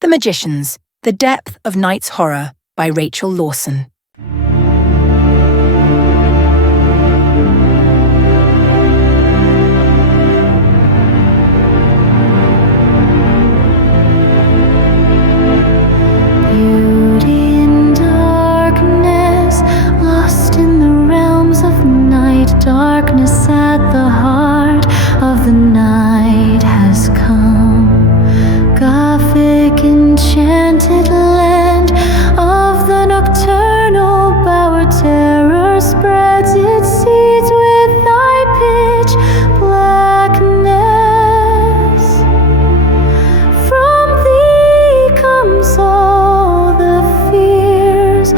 The Magicians, The Depth of Night's Horror by Rachel Lawson. Beauty in darkness, lost in the realms of night. Darkness at the heart of the night has come. Gothic enchanted land of the nocturnal bower. Terror spreads its seeds with thy pitch blackness. From thee comes all the fears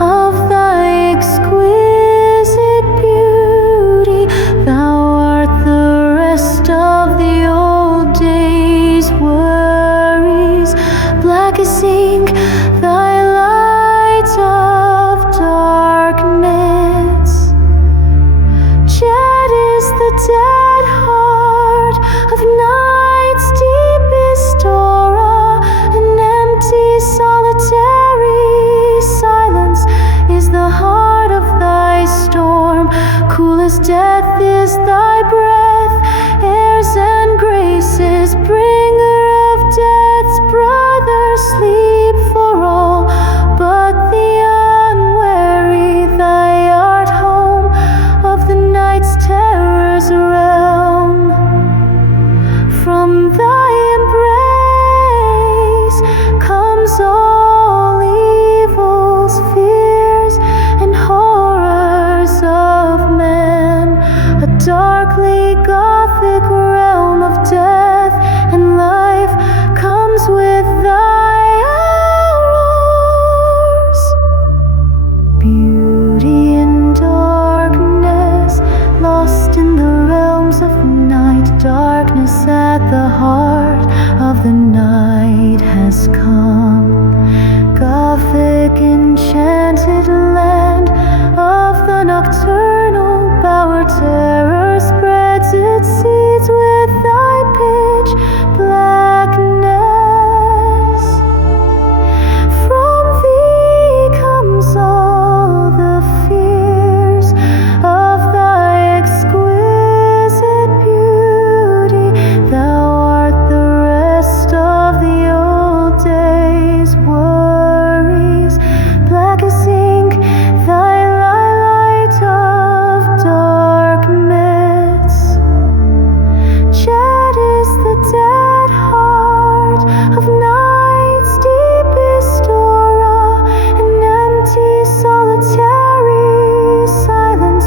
of thy exquisite beauty. Thou art the rest of the old days' worries. Black as ink, thy light of darkness. Jet is the dead heart of night's deepest aura. An empty, solitary silence is the heart of thy storm. Cool as death is thy breath, airs and graces, bringer of death's brother. Sleep for all but the unwary. Thy art home of the night's terror's realm. From thy embrace comes all evils, fears, and horrors of man. A darkly gothic realm of death and life comes with thy hours. Beauty in darkness, lost in the realms of night. Darkness at the heart of the night has come. Gothic enchanted land of the nocturnal bower. Terror spreads its seeds with thy pitch blackness. From thee comes all the fears of thy exquisite beauty. Thou art the rest of the old days' worries. Black as ink, thy light of darkness. Jet is the dead heart of night's deepest aura. An empty, solitary silence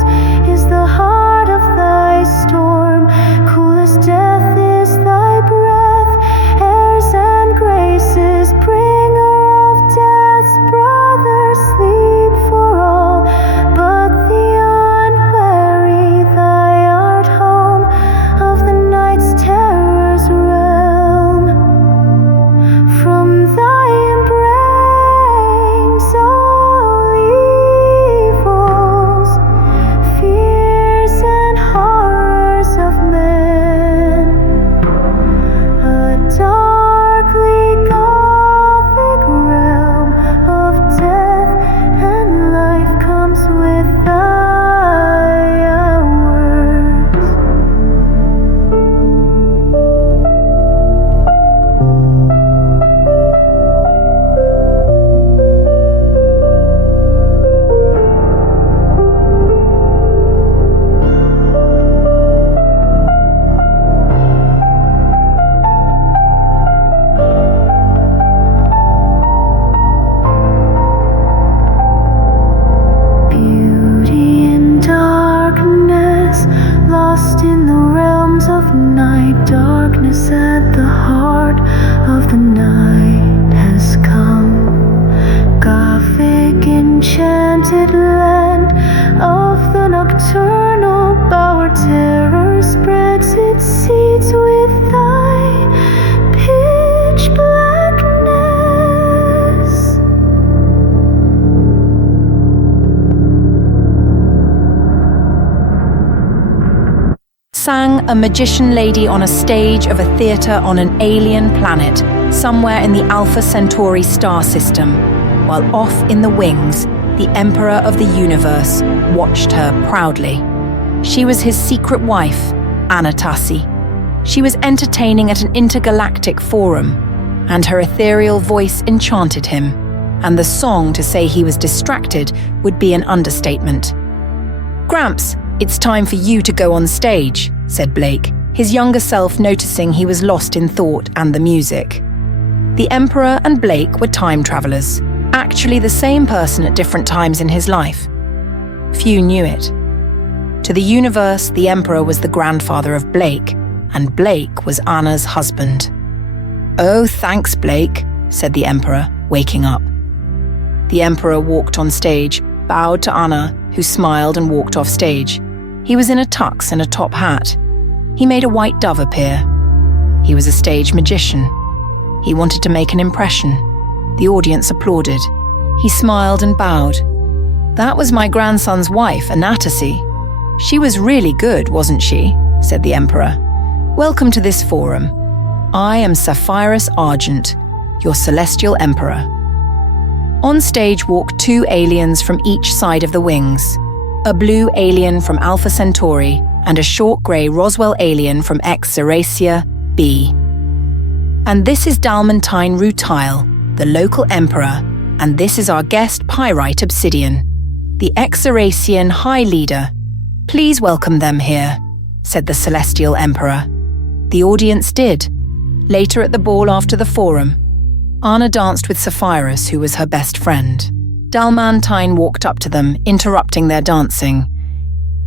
is the heart of thy storm. Cool as death is thy breath, airs and graces, bringer of death's brother. Sleep for all but the unwary. Thy art home of the night's terror's realm. From thy embrace all evils, fears, and horrors of men. A darkly gothic realm of death and life comes with thy hours. Beauty in darkness, lost in the realms of night. Darkness at the heart of the night has come. Gothic enchanted land of the nocturnal bower. Terror spreads its seeds with thy pitch blackness. Sang a magician lady on a stage of a theatre on an alien planet, somewhere in the Alpha Centauri star system, while off in the wings, the Emperor of the Universe watched her proudly. She was his secret wife, Anatasi. She was entertaining at an intergalactic forum, and her ethereal voice enchanted him, and the song to say he was distracted would be an understatement. "Gramps, it's time for you to go on stage," said Blake, his younger self noticing he was lost in thought and the music. The Emperor and Blake were time travelers, actually the same person at different times in his life. Few knew it. To the universe, the Emperor was the grandfather of Blake, and Blake was Anna's husband. "Oh, thanks, Blake," said the Emperor, waking up. The Emperor walked on stage, bowed to Anna, who smiled and walked off stage. He was in a tux and a top hat. He made a white dove appear. He was a stage magician. He wanted to make an impression. The audience applauded. He smiled and bowed. "That was my grandson's wife, Anatasi. She was really good, wasn't she?" said the Emperor. "Welcome to this forum. I am Sapphirus Argent, your celestial emperor." On stage walked two aliens from each side of the wings, a blue alien from Alpha Centauri and a short grey Roswell alien from X-Zeracia B. "And this is Dalmentine Rutile, the local emperor, and this is our guest Pyrite Obsidian, the X-Zeracian High Leader. Please welcome them here," said the celestial emperor. The audience did. Later at the ball after the forum, Anna danced with Sapphirus, who was her best friend. Dalmentine walked up to them, interrupting their dancing.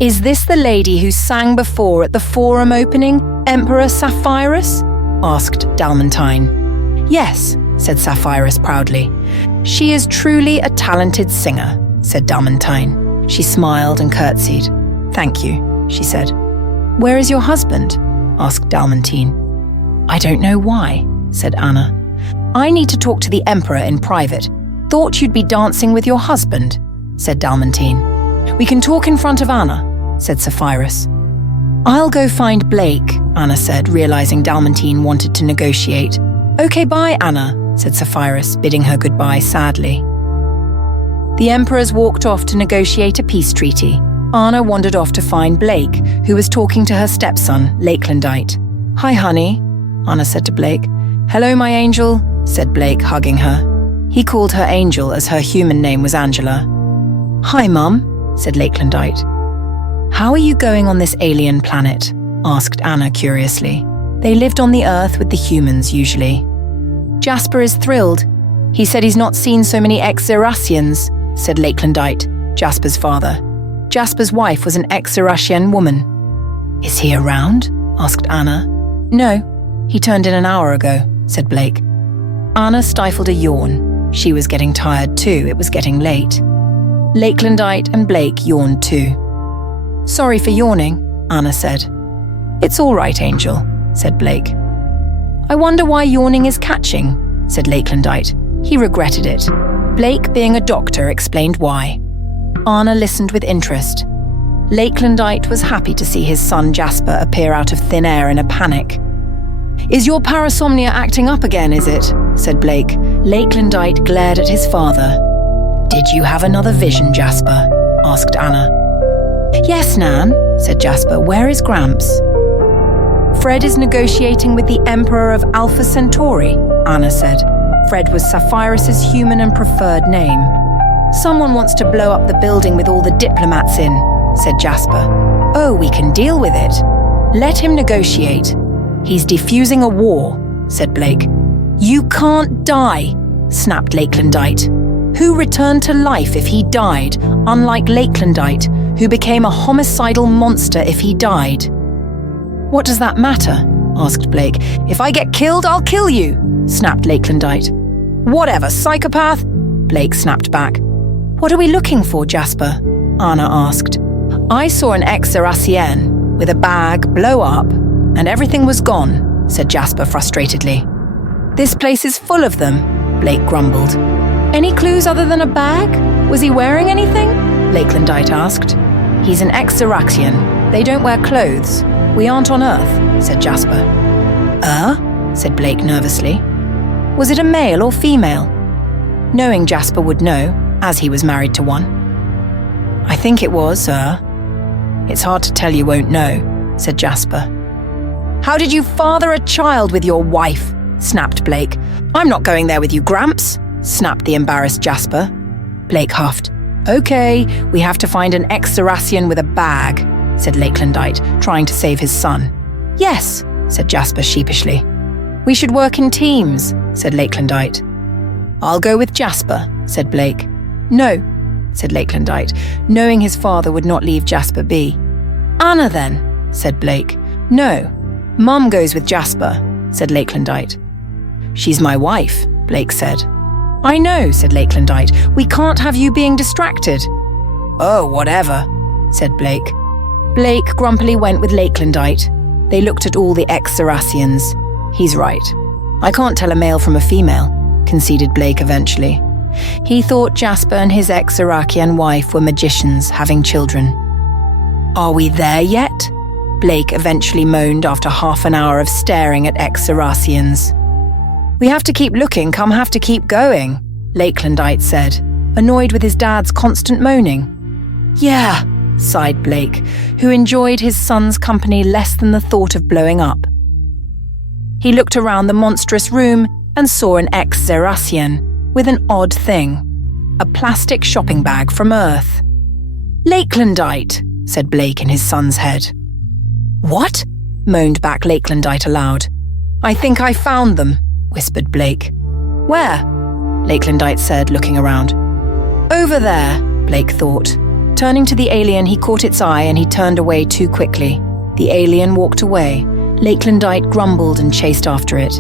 "Is this the lady who sang before at the forum opening, Emperor Sapphirus?" asked Dalmentine. "Yes," said Sapphirus proudly. "She is truly a talented singer," said Dalmentine. She smiled and curtsied. "Thank you," she said. "Where is your husband?" asked Dalmentine. "I don't know why," said Anna. "I need to talk to the Emperor in private. Thought you'd be dancing with your husband," said Dalmentine. "We can talk in front of Anna," said Sapphirus. "I'll go find Blake," Anna said, realizing Dalmentine wanted to negotiate. "Okay, bye, Anna," said Sapphirus, bidding her goodbye sadly. The Emperors walked off to negotiate a peace treaty. Anna wandered off to find Blake, who was talking to her stepson, Lakelandite. "Hi, honey," Anna said to Blake. "Hello, my angel," said Blake, hugging her. He called her Angel as her human name was Angela. "Hi, Mum," said Lakelandite. "How are you going on this alien planet?" asked Anna curiously. They lived on the Earth with the humans usually. "Jasper is thrilled. He said he's not seen so many X-Zeracians," said Lakelandite, Jasper's father. Jasper's wife was an X-Zeracian woman. "Is he around?" asked Anna. "No, he turned in an hour ago," said Blake. Anna stifled a yawn. She was getting tired too, it was getting late. Lakelandite and Blake yawned too. "Sorry for yawning," Anna said. "It's all right, Angel," said Blake. "I wonder why yawning is catching," said Lakelandite. He regretted it. Blake, being a doctor, explained why. Anna listened with interest. Lakelandite was happy to see his son Jasper appear out of thin air in a panic. "Is your parasomnia acting up again, is it?" said Blake. Lakelandite glared at his father. "Did you have another vision, Jasper?" asked Anna. "Yes, Nan," said Jasper. "Where is Gramps?" "Fred is negotiating with the Emperor of Alpha Centauri," Anna said. Fred was Sapphirus's human and preferred name. "Someone wants to blow up the building with all the diplomats in," said Jasper. "Oh, we can deal with it. Let him negotiate. He's defusing a war," said Blake. "You can't die," snapped Lakelandite. Who returned to life if he died, unlike Lakelandite, who became a homicidal monster if he died? "What does that matter?" asked Blake. "If I get killed, I'll kill you," snapped Lakelandite. "Whatever, psychopath," Blake snapped back. "What are we looking for, Jasper?" Anna asked. "I saw an X-Zeracian with a bag blow up, and everything was gone," said Jasper frustratedly. "This place is full of them," Blake grumbled. "Any clues other than a bag? Was he wearing anything?" Lakelandite asked. "He's an X-Zeracian. They don't wear clothes. We aren't on Earth," said Jasper. said Blake nervously. Was it a male or female? Knowing Jasper would know, as he was married to one. I think it was, sir. It's hard to tell, you won't know, said Jasper. How did you father a child with your wife? Snapped Blake. I'm not going there with you, Gramps, snapped the embarrassed Jasper. Blake huffed. Okay, we have to find an ex-Zeracian with a bag, said Lakelandite, trying to save his son. Yes, said Jasper sheepishly. We should work in teams, said Lakelandite. I'll go with Jasper, said Blake. No, said Lakelandite, knowing his father would not leave Jasper be. Anna then, said Blake. No, Mum goes with Jasper, said Lakelandite. She's my wife, Blake said. I know, said Lakelandite. We can't have you being distracted. Oh, whatever, said Blake. Blake grumpily went with Lakelandite. They looked at all the ex-Zeracians. He's right. I can't tell a male from a female, conceded Blake eventually. He thought Jasper and his ex-Zeracian wife were magicians having children. Are we there yet? Blake eventually moaned after half an hour of staring at ex-Zeracians. We have to keep looking, come have to keep going, Lakelandite said, annoyed with his dad's constant moaning. Yeah, sighed Blake, who enjoyed his son's company less than the thought of blowing up. He looked around the monstrous room and saw an ex-Zeracian with an odd thing, a plastic shopping bag from Earth. Lakelandite, said Blake in his son's head. What? Moaned back Lakelandite aloud. I think I found them, whispered Blake. Where? Lakelandite said, looking around. Over there, Blake thought. Turning to the alien, he caught its eye and he turned away too quickly. The alien walked away. Lakelandite grumbled and chased after it.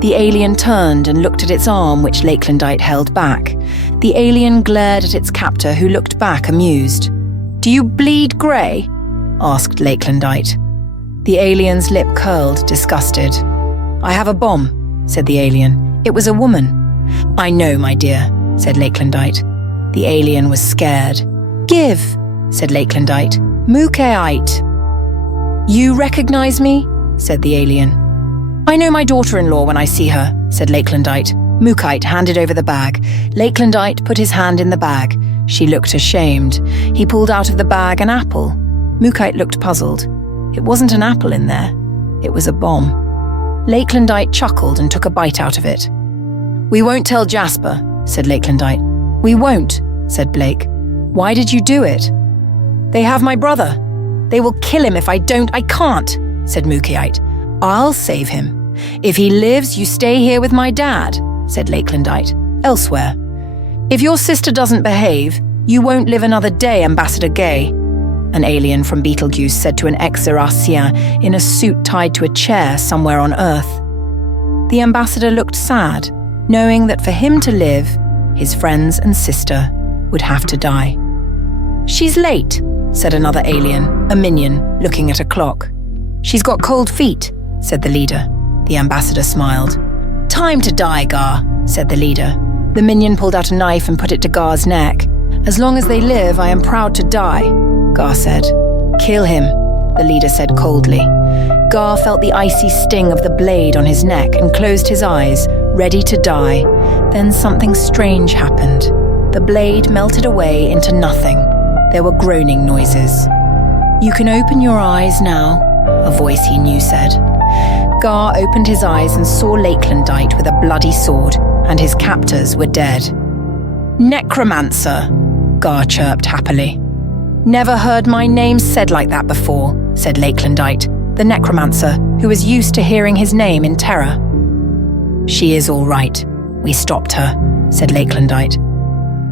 The alien turned and looked at its arm, which Lakelandite held back. The alien glared at its captor, who looked back amused. Do you bleed grey? Asked Lakelandite. The alien's lip curled, disgusted. I have a bomb, said the alien. It was a woman. I know, my dear, said Lakelandite. The alien was scared. Give, said Lakelandite. Mukeite. You recognize me? Said the alien. I know my daughter-in-law when I see her, said Lakelandite. Mukeite handed over the bag. Lakelandite put his hand in the bag. She looked ashamed. He pulled out of the bag an apple. Mukeite looked puzzled. It wasn't an apple in there. It was a bomb. Lakelandite chuckled and took a bite out of it. We won't tell Jasper, said Lakelandite. We won't, said Blake. Why did you do it? They have my brother. They will kill him if I don't. I can't, said Mukeite. I'll save him. If he lives, you stay here with my dad, said Lakelandite. Elsewhere. If your sister doesn't behave, you won't live another day, Ambassador Gay, an alien from Betelgeuse said to an ex-Zeracien in a suit tied to a chair somewhere on Earth. The ambassador looked sad, knowing that for him to live, his friends and sister would have to die. She's late, said another alien, a minion, looking at a clock. She's got cold feet, said the leader. The ambassador smiled. Time to die, Gar, said the leader. The minion pulled out a knife and put it to Gar's neck. As long as they live, I am proud to die, Gar said. Kill him, the leader said coldly. Gar felt the icy sting of the blade on his neck and closed his eyes, ready to die. Then something strange happened. The blade melted away into nothing. There were groaning noises. You can open your eyes now, a voice he knew said. Gar opened his eyes and saw Lakelandite with a bloody sword, and his captors were dead. Necromancer, Gar chirped happily. Never heard my name said like that before, said Lakelandite, the necromancer, who was used to hearing his name in terror. She is all right. We stopped her, said Lakelandite.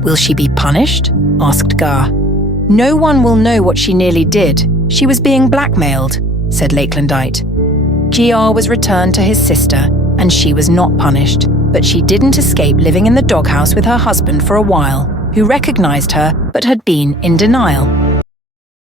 Will she be punished? Asked Gar. No one will know what she nearly did. She was being blackmailed, said Lakelandite. GR was returned to his sister, and she was not punished, but she didn't escape living in the doghouse with her husband for a while, who recognized her but had been in denial.